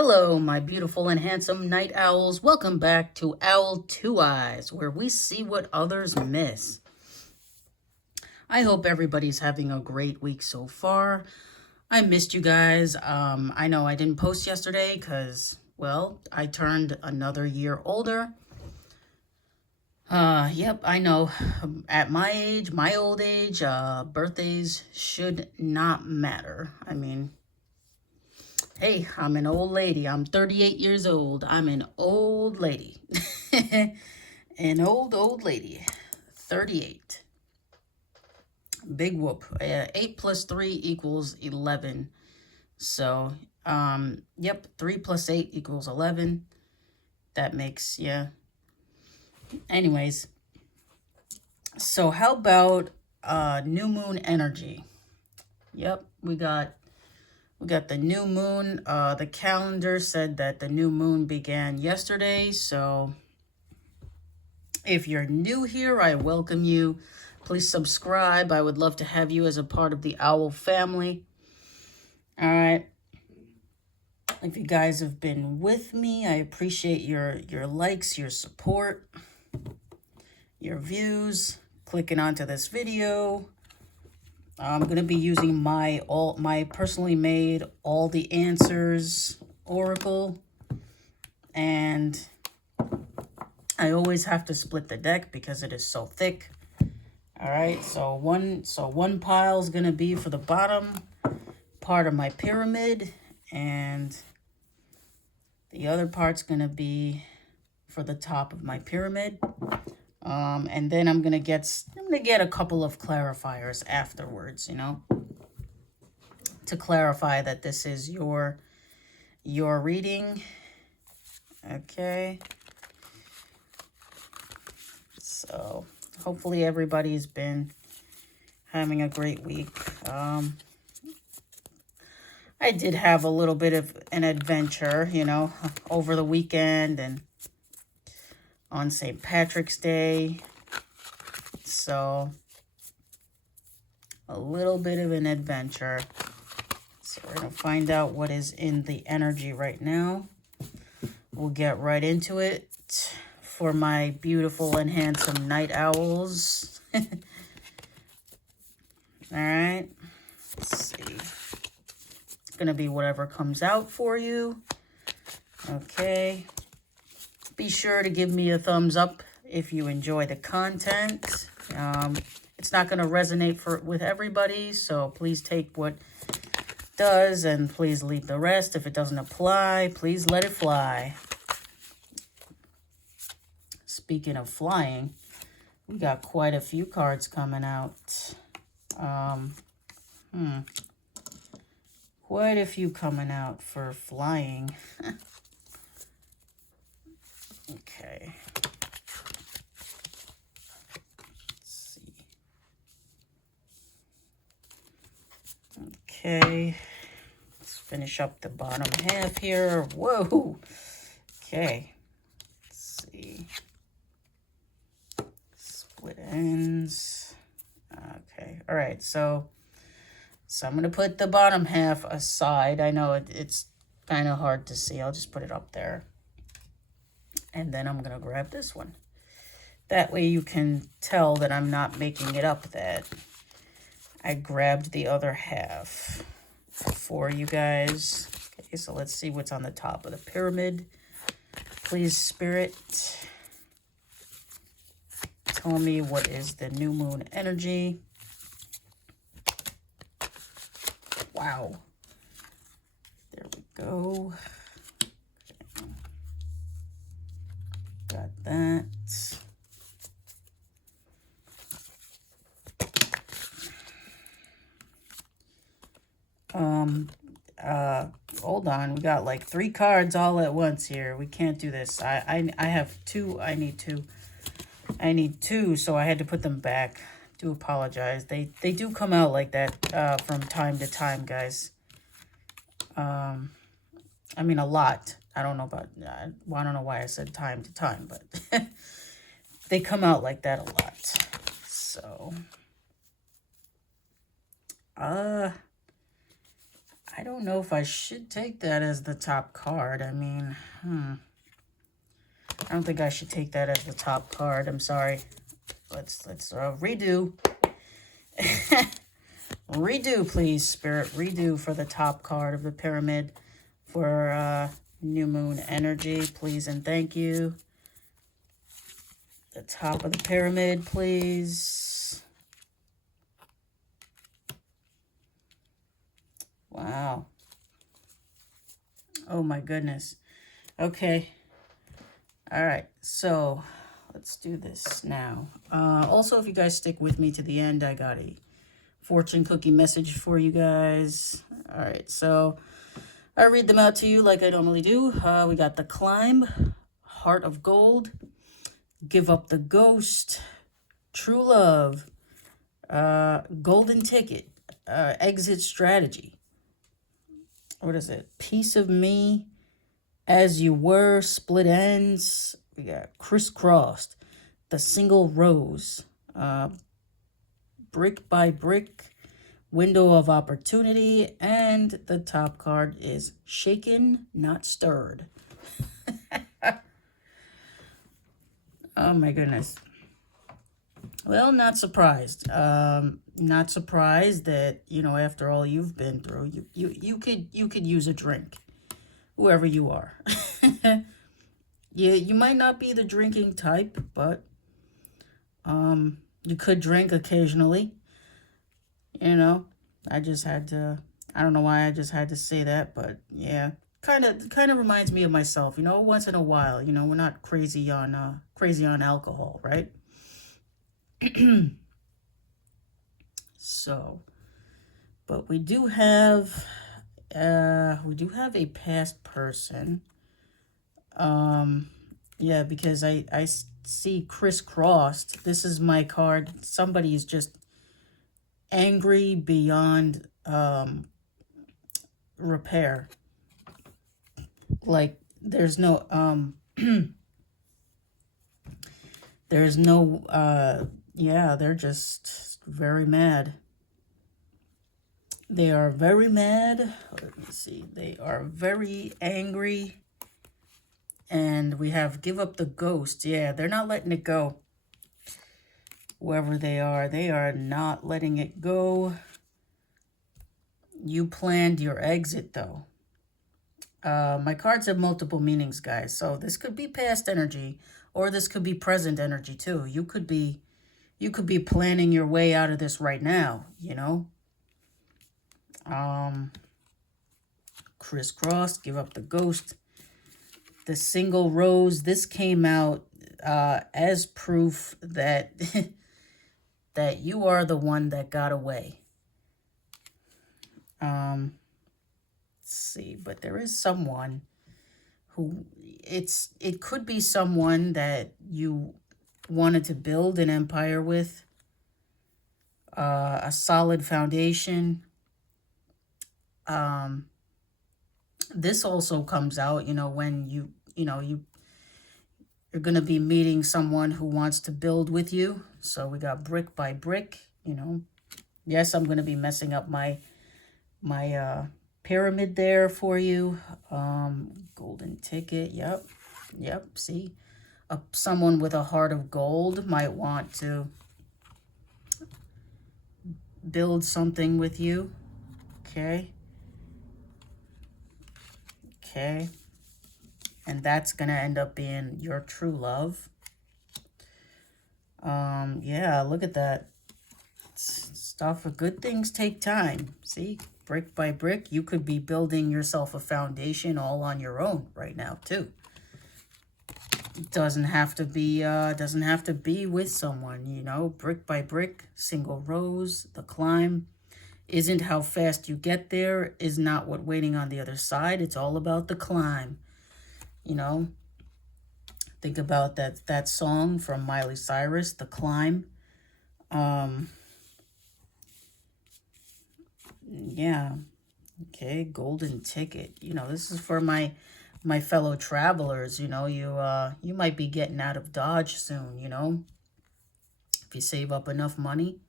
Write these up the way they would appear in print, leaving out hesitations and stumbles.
Hello, my beautiful and handsome night owls. Welcome back to Owl Two Eyes, where we see what others miss. I hope everybody's having a great week so far. I missed you guys. I know I didn't post yesterday because, well, I turned another year older. Yep, I know. At my age, my old age, birthdays should not matter. I mean, hey, I'm an old lady. I'm 38 years old. I'm an old lady. An old lady. 38. Big whoop. 8 plus 3 equals 11. So, yep, 3 plus 8 equals 11. That makes, yeah. Anyways, so how about new moon energy? Yep, we got the new moon. The calendar said that the new moon began yesterday. So if you're new here, I welcome you. Please subscribe. I would love to have you as a part of the Owl family. All right. If you guys have been with me, I appreciate your likes, your support, your views, clicking onto this video. I'm going to be using my personally made All the Answers Oracle, and I always have to split the deck because it is so thick. All right, so one pile is going to be for the bottom part of my pyramid, and the other part's going to be for the top of my pyramid. And then I'm gonna get a couple of clarifiers afterwards, to clarify that this is your reading. Okay. So hopefully everybody's been having a great week. I did have a little bit of an adventure, over the weekend and on St. Patrick's Day. So a little bit of an adventure. So we're going to find out what is in the energy right now. We'll get right into it for my beautiful and handsome night owls. All right. Let's see. It's going to be whatever comes out for you. Okay. Be sure to give me a thumbs up if you enjoy the content. It's not going to resonate with everybody, so please take what does and please leave the rest. If it doesn't apply, please let it fly. Speaking of flying, we got quite a few cards coming out. Quite a few coming out for flying. Okay. Let's see. Okay. Let's finish up the bottom half here. Whoa. Okay. Let's see. Split ends. Okay. All right. So I'm going to put the bottom half aside. I know it's kind of hard to see. I'll just put it up there. And then I'm going to grab this one. That way you can tell that I'm not making it up, that I grabbed the other half for you guys. Okay, so let's see what's on the top of the pyramid. Please, Spirit, tell me what is the new moon energy. Wow. There we go. Got that. Hold on. We got like 3 cards all at once here. We can't do this. I have 2. I need 2. I need 2, so I had to put them back. Do apologize. They do come out like that from time to time, guys. I mean, a lot. I don't know about, well, I don't know why I said time to time, but they come out like that a lot. So, I I don't know if I should take that as the top card. I mean, I don't think I should take that as the top card. I'm sorry. Let's redo. Redo, please, Spirit. Redo for the top card of the pyramid for new moon energy, please and thank you. The top of the pyramid, please. Wow. Oh my goodness. Okay. All right. So let's do this now. Also, if you guys stick with me to the end, I got a fortune cookie message for you guys. All right. So I read them out to you like I normally do. We got the climb, heart of gold, give up the ghost, true love, golden ticket, exit strategy. What is it? Piece of me, as you were, split ends. We got crisscrossed, the single rose, brick by brick, window of opportunity, and the top card is shaken, not stirred. Oh my goodness. Well, not surprised. Not surprised that, you know, after all you've been through, you could use a drink, whoever you are. Yeah, you might not be the drinking type, but you could drink occasionally. You know, I just had to. I don't know why I just had to say that, but yeah, kind of reminds me of myself. You know, once in a while. You know, we're not crazy on alcohol, right? So, but we do have a past person. Yeah, because I see crisscrossed. This is my card. Somebody is just angry beyond repair. Like there's no there's no yeah, they're just very mad. They are very mad. Let me see. They are very angry. And we have give up the ghost. Yeah, they're not letting it go. Whoever they are not letting it go. You planned your exit, though. My cards have multiple meanings, guys. So this could be past energy, or this could be present energy, too. You could be planning your way out of this right now, you know? Crisscross, give up the ghost. The single rose, this came out as proof that that you are the one that got away. Let's see, but there is someone who it could be someone that you wanted to build an empire with, a solid foundation. This also comes out, you know, when you're going to be meeting someone who wants to build with you. So we got brick by brick, you know. Yes, I'm going to be messing up my pyramid there for you. Golden ticket. Yep. See, someone with a heart of gold might want to build something with you. Okay. And that's going to end up being your true love. Yeah, look at that. Stuff for good things take time. See, brick by brick, you could be building yourself a foundation all on your own right now, too. It doesn't have to be with someone, you know. Brick by brick, single rose, the climb. Isn't how fast you get there, is not what waiting on the other side. It's all about the climb, you know. Think about that song from Miley Cyrus, The Climb. Yeah. Okay, golden ticket. You know, this is for my fellow travelers. You know, you might be getting out of Dodge soon, you know. If you save up enough money,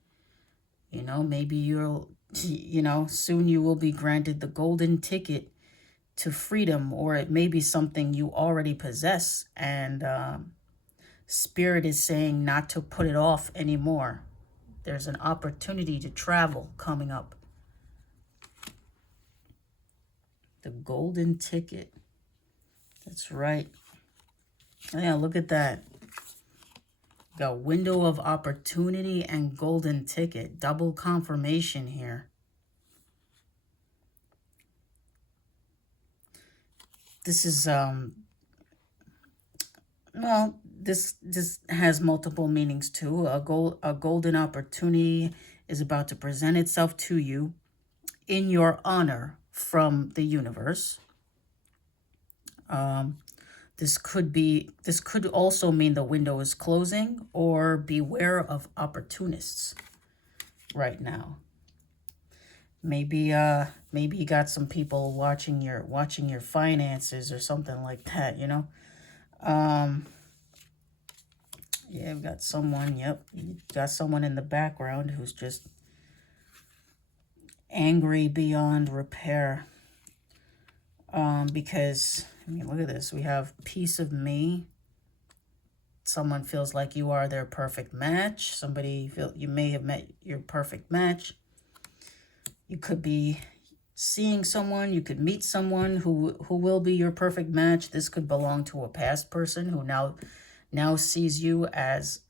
you know, maybe you'll You know, soon you will be granted the golden ticket to freedom, or it may be something you already possess, and Spirit is saying not to put it off anymore. There's an opportunity to travel coming up. The golden ticket. That's right. Yeah, look at that. Got window of opportunity and golden ticket. Double confirmation here. This is, well, this has multiple meanings too. A golden opportunity is about to present itself to you in your honor from the universe. This could also mean the window is closing, or beware of opportunists right now. Maybe you got some people watching your finances or something like that, you know. Yeah, we've got someone, yep, you got someone in the background who's just angry beyond repair. Because, I mean, look at this. We have piece of me. Someone feels like you are their perfect match. You may have met your perfect match. You could be seeing someone. You could meet someone who will be your perfect match. This could belong to a past person who now sees you as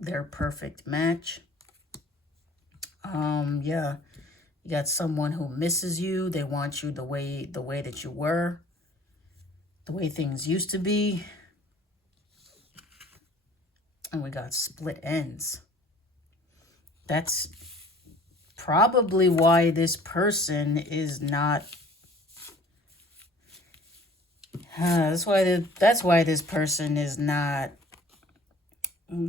their perfect match. Yeah. You got someone who misses you. They want you the way that you were, the way things used to be. And we got split ends. That's probably why this person is not. That's why this person is not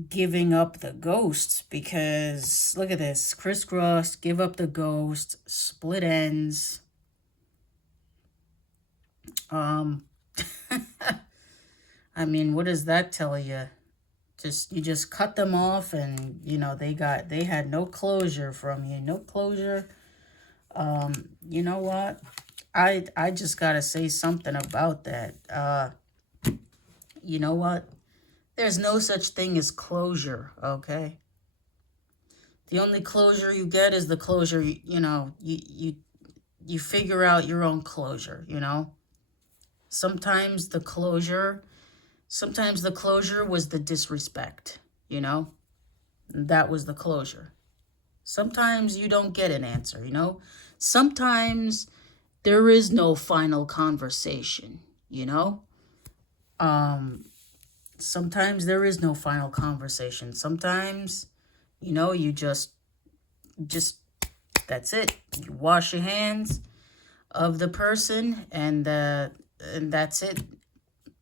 giving up the ghost, because look at this. Crisscross, give up the ghost, split ends. I mean, what does that tell you? You just cut them off, and you know they had no closure from you. No closure. You know what? I just gotta say something about that. You know what? There's no such thing as closure, okay? The only closure you get is the closure, you know, you figure out your own closure, you know? Sometimes the closure was the disrespect, you know? That was the closure. Sometimes you don't get an answer, you know? Sometimes there is no final conversation, you know? Sometimes there is no final conversation. Sometimes, you know, you just that's it. You wash your hands of the person, and that's it.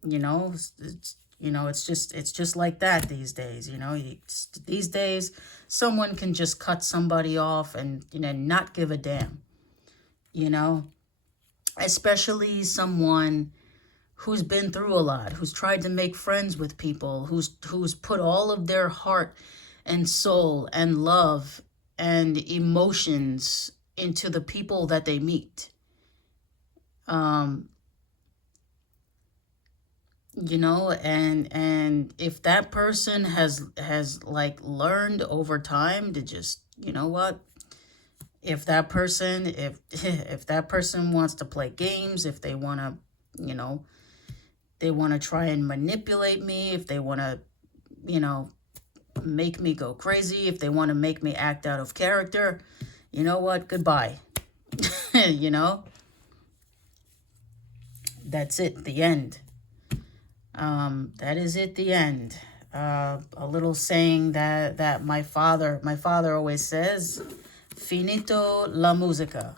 You know, it's just like that these days. You know, these days someone can just cut somebody off and, you know, not give a damn. You know, especially someone who's been through a lot, who's tried to make friends with people, who's put all of their heart and soul and love and emotions into the people that they meet. You know, and if that person has like learned over time to just, you know what, if that person wants to play games, if they want to, you know, they want to try and manipulate me, if they want to, you know, make me go crazy, if they want to make me act out of character, you know what, goodbye. You know, that's it, the end. That is it, the end. A little saying that my father always says, finito la musica,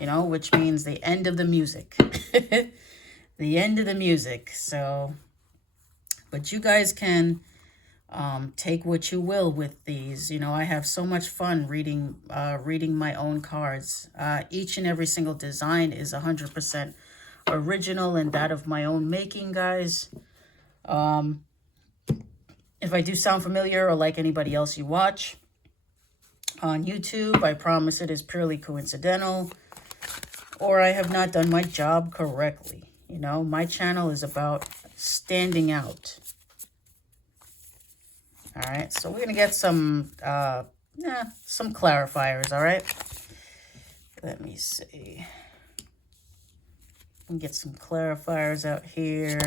you know, which means the end of the music. The end of the music. So, but you guys can take what you will with these. You know, I have so much fun reading my own cards. Each and every single design is 100% original and that of my own making, guys. If I do sound familiar or like anybody else you watch, on YouTube. I promise it is purely coincidental, or I have not done my job correctly. You know, my channel is about standing out. All right, so we're going to get some clarifiers, all right? Let me see. Get some clarifiers out here.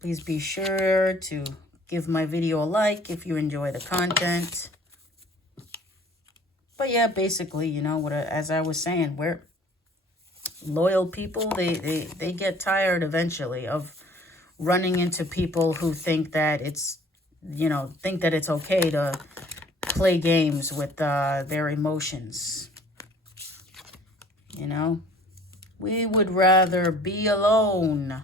Please be sure to give my video a like if you enjoy the content. But yeah, basically, you know, as I was saying, we're loyal people. They get tired eventually of running into people who think that it's, you know, think that it's okay to play games with their emotions. You know, we would rather be alone.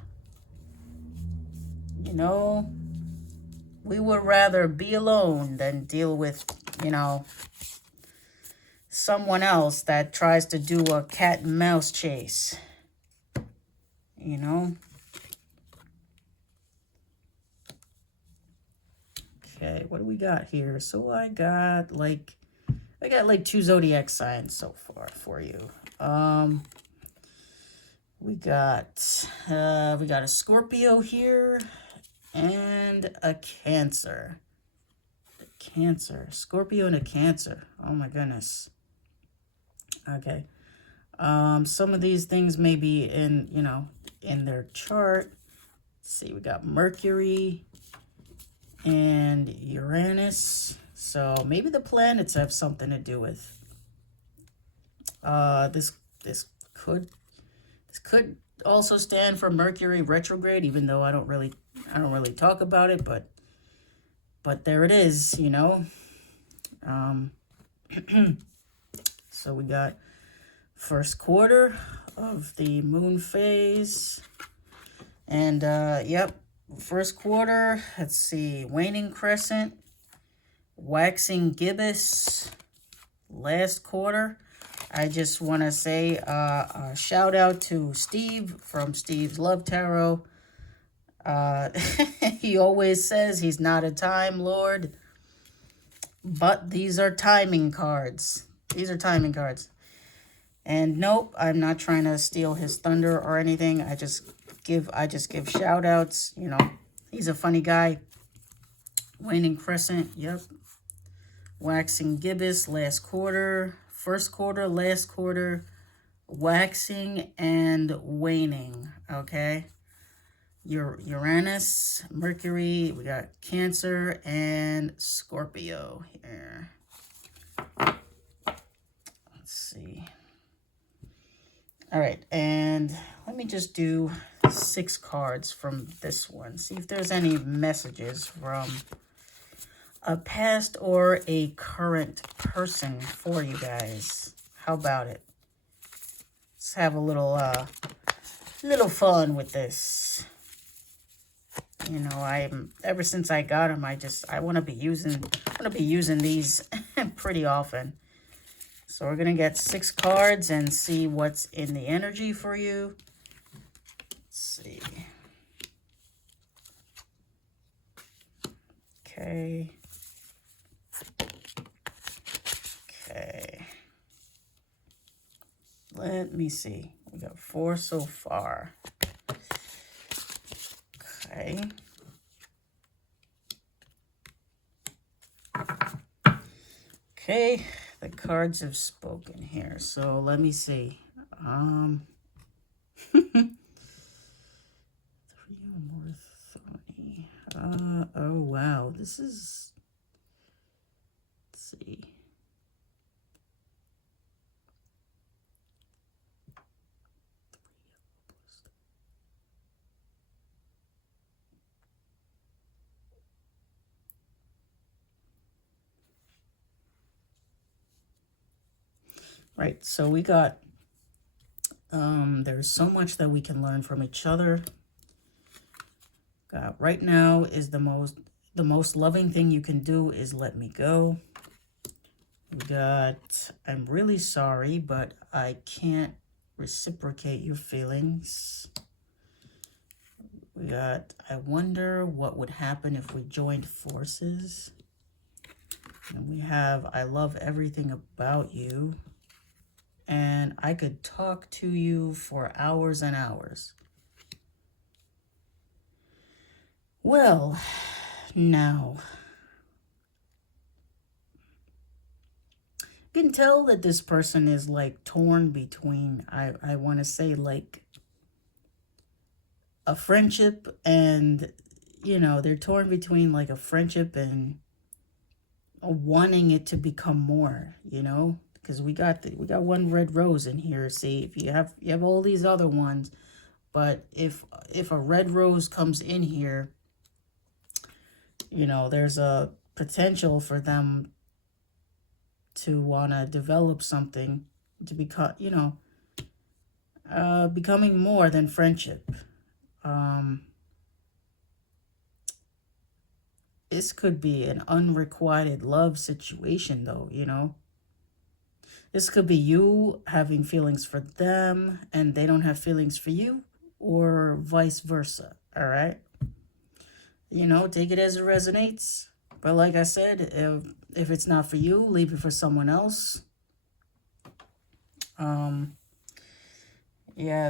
You know, we would rather be alone than deal with, you know, someone else that tries to do a cat and mouse chase. You know? Okay, what do we got here? So I got like 2 zodiac signs so far for you. We got a Scorpio here and a Cancer. Cancer, Scorpio and a Cancer. Oh my goodness. Okay. Some of these things may be in, you know, in their chart. Let's see, we got Mercury and Uranus. So maybe the planets have something to do with this could also stand for Mercury retrograde, even though I don't really talk about it, but there it is, you know. So we got first quarter of the moon phase, and yep, first quarter, let's see, waning crescent, waxing gibbous. Last quarter, I just want to say a shout out to Steve from Steve's Love Tarot. He always says he's not a time lord, but these are timing cards. These are timing cards. And nope, I'm not trying to steal his thunder or anything. I just give shout outs. You know, he's a funny guy. Waning crescent, yep. Waxing gibbous, last quarter, first quarter, last quarter, waxing and waning, okay? Uranus, Mercury, we got Cancer and Scorpio here. Let's see. All right, and let me just do 6 cards from this one. See if there's any messages from a past or a current person for you guys. How about it? Let's have a little fun with this. You know, ever since I got them, I want to be using these pretty often. So we're gonna get 6 cards and see what's in the energy for you. Let's see. Okay. Okay. Let me see. We got 4 so far. Okay. Okay, the cards have spoken here. So let me see. 3 or more 30. Oh wow, this is, let's see. Right, so we got, there's so much that we can learn from each other. Got, right now is the most loving thing you can do is let me go. We got, I'm really sorry, but I can't reciprocate your feelings. We got, I wonder what would happen if we joined forces. And we have, I love everything about you. And I could talk to you for hours and hours. Well, now, you can tell that this person is like torn between, I want to say like a friendship and, you know, they're torn between like a friendship and wanting it to become more, you know, because we got one red rose in here. See, if you have all these other ones, but if a red rose comes in here, you know, there's a potential for them to want to develop something to become, you know, becoming more than friendship. This could be an unrequited love situation, though, you know. This could be you having feelings for them and they don't have feelings for you, or vice versa, all right? You know, take it as it resonates. But like I said, if it's not for you, leave it for someone else. Yeah,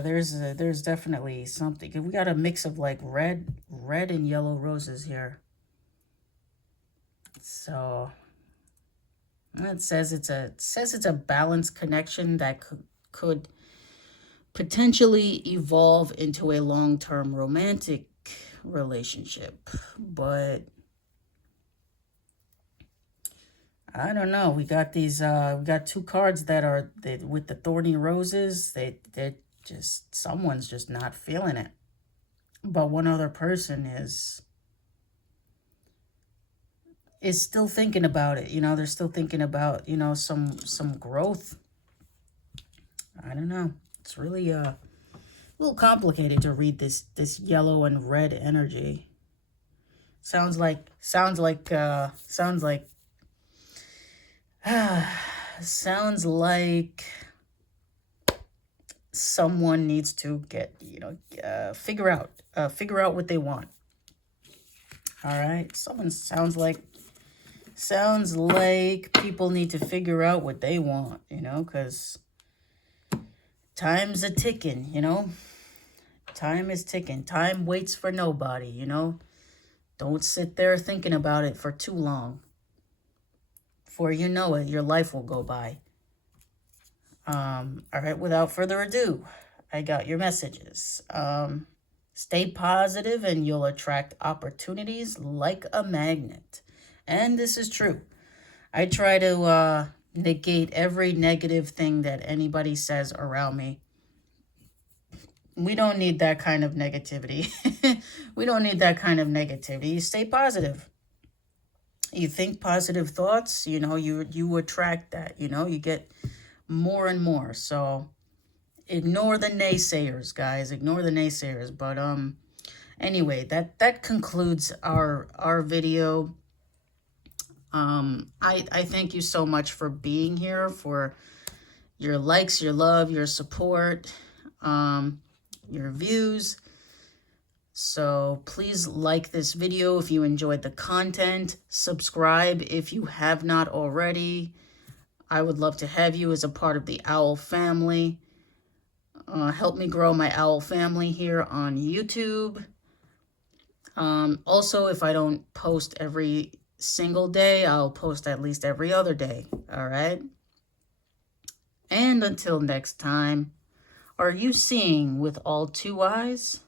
there's definitely something. We got a mix of like red and yellow roses here. So it says it's a balanced connection that could potentially evolve into a long-term romantic relationship. But I don't know. We got these we got two cards that are with the thorny roses. They're just, someone's just not feeling it. But one other person is still thinking about it. You know, they're still thinking about, you know, some growth. I don't know. It's really a little complicated to read this yellow and red energy. Sounds like sounds like someone needs to get, you know, figure out what they want. All right, sounds like people need to figure out what they want, you know, because time's a ticking, you know. Time is ticking. Time waits for nobody, you know. Don't sit there thinking about it for too long. Before you know it, your life will go by. All right, without further ado, I got your messages. Stay positive and you'll attract opportunities like a magnet. And this is true. I try to negate every negative thing that anybody says around me. We don't need that kind of negativity. We don't need that kind of negativity. Stay positive. You think positive thoughts, you know, you attract that, you know, you get more and more. So ignore the naysayers, guys. Ignore the naysayers. But anyway, that concludes our video. I thank you so much for being here, for your likes, your love, your support, your views. So please like this video if you enjoyed the content. Subscribe if you have not already. I would love to have you as a part of the Owl family. Help me grow my Owl family here on YouTube. Also, if I don't post every single day, I'll post at least every other day. All right? And until next time, are you seeing with all two eyes?